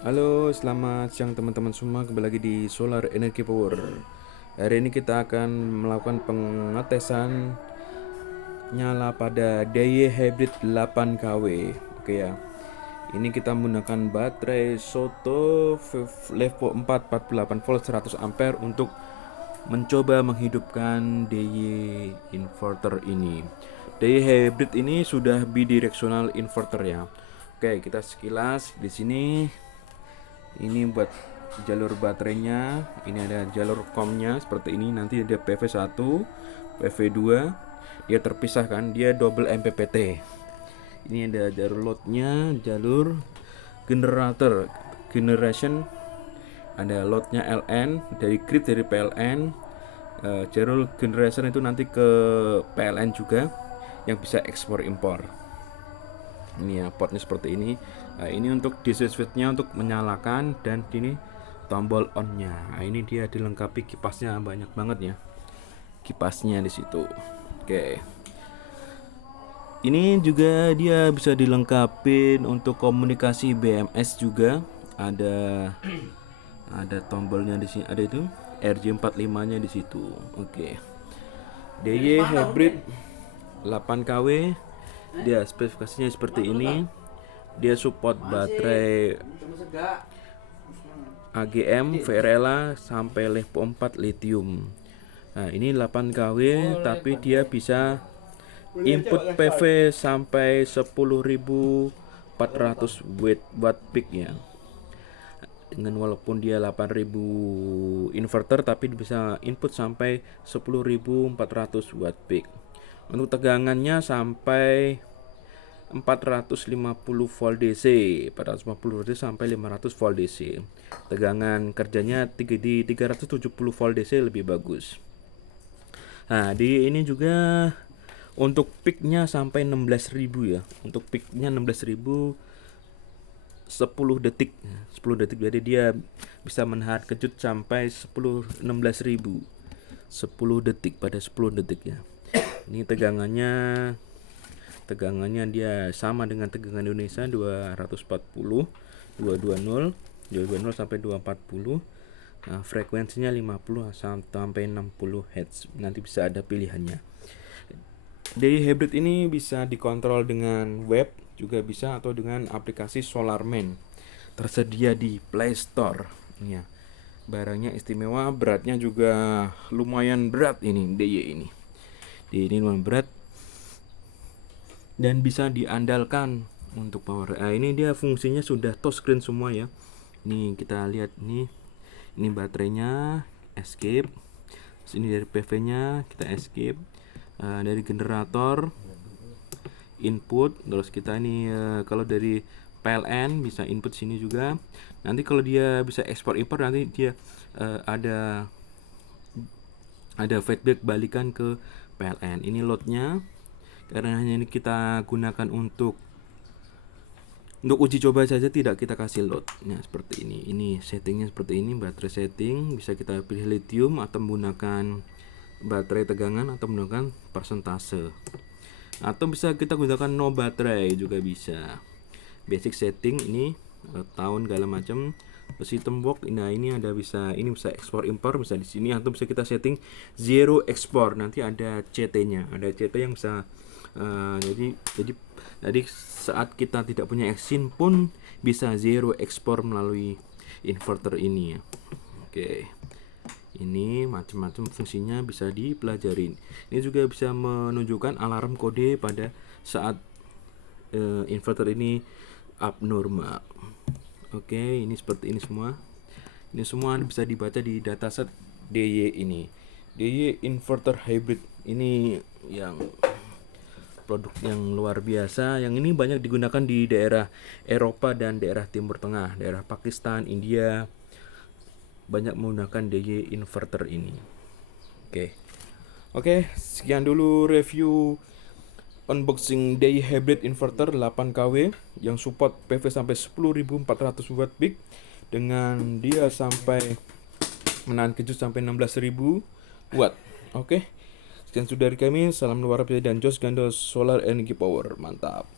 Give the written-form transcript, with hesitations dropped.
Halo, selamat siang teman-teman semua. Kembali lagi di Solar Energy Power. Hari ini kita akan melakukan pengetesan nyala pada DAY Hybrid 8 kW. Oke ya. Ini kita menggunakan baterai Soto Levo 4 48 volt 100 ampere untuk mencoba menghidupkan DAY inverter ini. DAY Hybrid ini sudah bidirectional inverter ya. Oke, kita sekilas di sini. Ini buat jalur baterainya, ini ada jalur COM-nya seperti ini. Nanti ada PV1, PV2, dia terpisah kan, dia double MPPT. Ini ada jalur loadnya, jalur generator generation, ada loadnya LN dari grid dari PLN. Jalur generation itu nanti ke PLN juga yang bisa ekspor impor. Ini ya portnya seperti ini. Nah, ini untuk DC switch-nya untuk menyalakan, dan ini tombol on-nya. Nah, ini dia dilengkapi kipasnya, banyak banget ya kipasnya di situ. Oke. Ini juga dia bisa dilengkapi untuk komunikasi BMS juga. Ada tombolnya di sini, ada itu RJ45-nya di situ. Oke. DY Hybrid 8 kW. Dia spesifikasinya seperti ini. Dia support baterai AGM, VRLA sampai Levo 4 lithium. Nah, ini 8 kW tapi dia bisa input PV sampai 10.400 watt peak ya. Dengan walaupun dia 8.000 inverter tapi bisa input sampai 10.400 watt peak. Untuk tegangannya sampai 450 volt DC, 450 volt sampai 500 volt DC. Tegangan kerjanya di 370 volt DC lebih bagus. Nah, di ini juga untuk peaknya sampai 16.000 ya. Untuk peaknya 16.000 10 detik. 10 detik, jadi dia bisa menahan kejut sampai 16.000 10 detik pada 10 detik ya. Ini tegangannya dia sama dengan tegangan Indonesia 240, 220 sampai 240. Nah, frekuensinya 50 sampai 60 Hz. Nanti bisa ada pilihannya. DAY Hybrid ini bisa dikontrol dengan web juga bisa, atau dengan aplikasi SolarMan. Tersedia di Play Store. Ya. Barangnya istimewa, beratnya juga lumayan berat ini DAY ini. Ini lumayan berat dan bisa diandalkan untuk power. Ini dia fungsinya sudah touchscreen semua ya. Ini kita lihat nih. Ini baterainya, escape. Terus ini dari PV-nya kita escape. Dari generator input. Terus kita ini kalau dari PLN bisa input sini juga. Nanti kalau dia bisa ekspor impor, nanti dia ada feedback balikan ke PLN. Ini loadnya, karena hanya ini kita gunakan untuk uji coba saja, tidak kita kasih load. Nah, seperti ini. Ini settingnya seperti ini, baterai setting. Bisa kita pilih lithium atau menggunakan baterai tegangan atau menggunakan persentase. Atau bisa kita gunakan no baterai juga bisa. Basic setting ini tahun segala macam. Sistem box. Nah, ini bisa ekspor impor bisa di sini, atau bisa kita setting zero export. Nanti ada CT-nya. Ada CT yang bisa jadi saat kita tidak punya exin pun bisa zero export melalui inverter ini ya. Oke. Ini macam-macam fungsinya bisa dipelajarin. Ini juga bisa menunjukkan alarm kode pada saat inverter ini abnormal. Oke, ini seperti ini semua. Ini semua bisa dibaca di dataset DY ini. DY inverter hybrid ini yang produk yang luar biasa. Yang ini banyak digunakan di daerah Eropa dan daerah Timur Tengah, daerah Pakistan, India. Banyak menggunakan DY inverter ini. Oke, sekian dulu review unboxing DAY Hybrid Inverter 8 kW yang support PV sampai 10.400 watt peak, dengan dia sampai menahan kejut sampai 16.000 watt. Oke. Sekian sudah dari kami. Salam luar biasa dan Jos Gandos Solar Energy Power. Mantap.